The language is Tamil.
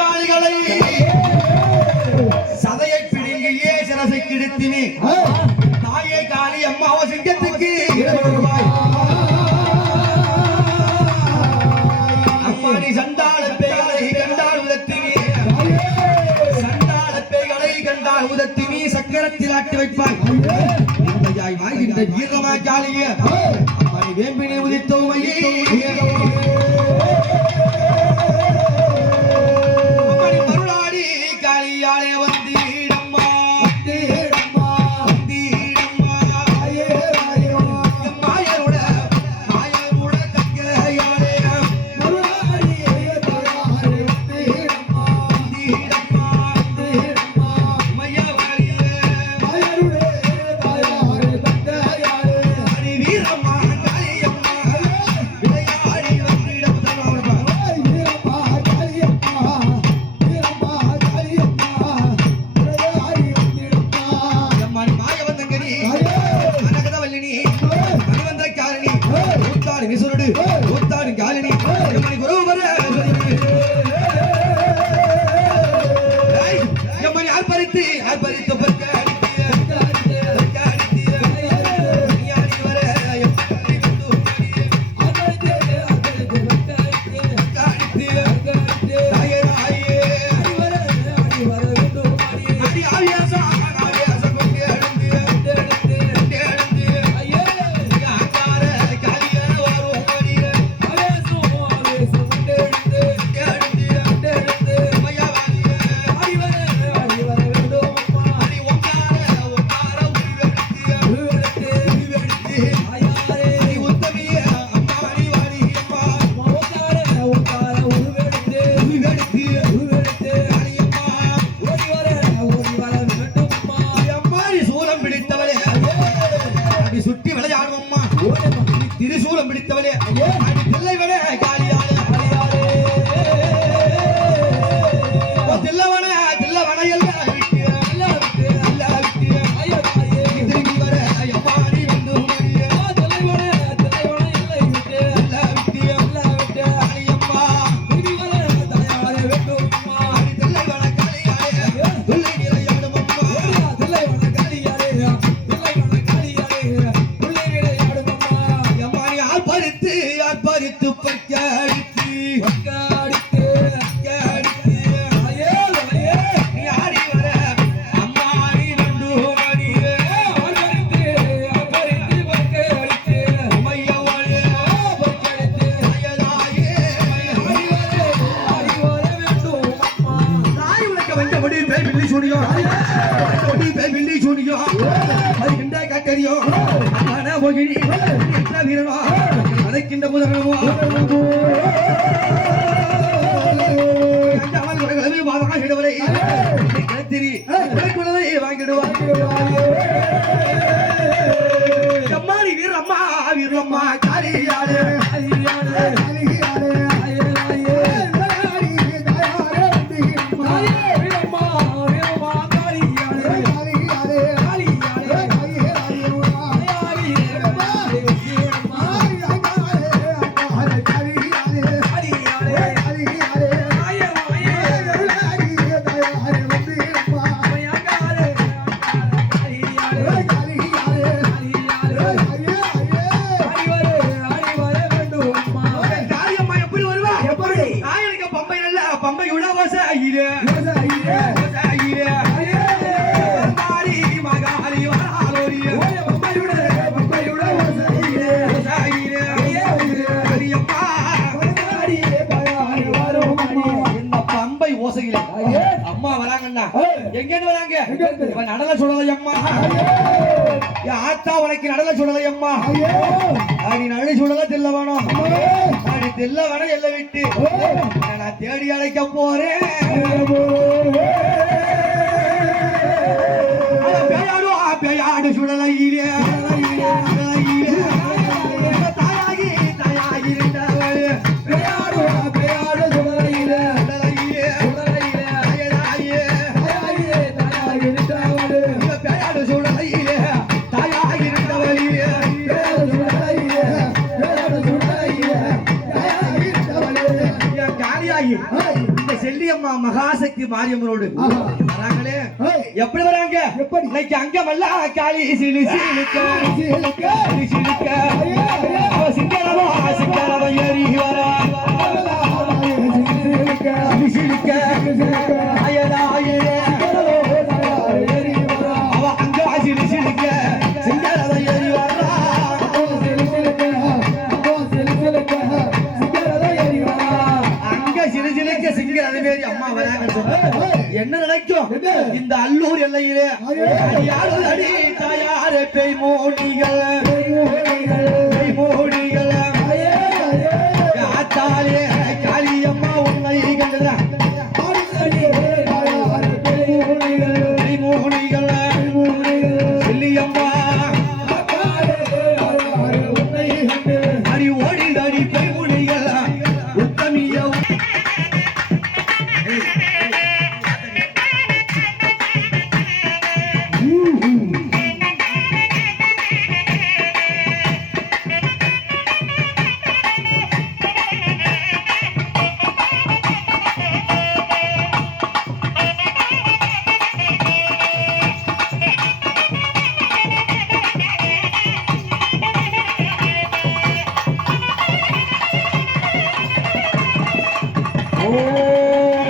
எதிராளிகளை சதையை பிடுங்கியே சிரசை கிடத்தினி. தாயே காளி அம்மாவை சிங்கத்துக்கு அம்மானி சண்டாள பேய்களை கண்டால் உதத்தினி. சண்டாள பேய்களை கண்டால் உதத்தினி. சக்கரத்தில் ஆட்டி வைப்பாய். வீரமாய் காளிய. அம்மானி வேம்பினி உதித்தோமையே அடித்து அக்பருக்கு பக்காடித்து பக்காடித்து வீரனா? எந்த முதலமோ அவர்கள் மாதமாக இடவரை திரி அம்மா வராங்கண்ணா. எங்க வராங்க? நடல சுடலை அம்மா ஆத்தா உனக்கு நடல சுடலை அம்மா நீ நடல சுடல தெல்ல வேணும் நீ தெல்ல வேணும் எல்ல விட்டு. நான் தேடி அழைக்க போறேன். பேயாடு சுடலையிலே. மகாசக்தி மாரியம்மனோடு. வராங்களே. எப்படி வராங்க? எப்படி? இன்னைக்கு அங்க வல்லா காளி சிலு சிலுக்க. சிலுக்க. சிங்கரமா சிங்கரமா ஏறி வரா சிலுக்க. சிலுக்க சிலுக்க சிங்கரவ ஏறி அம்மா வராங்க. என்ன நினைக்கும்? இந்த அல்லூர் எல்லையிலே. அடியாறு அடி தாயாரே பெய் மோனிகள்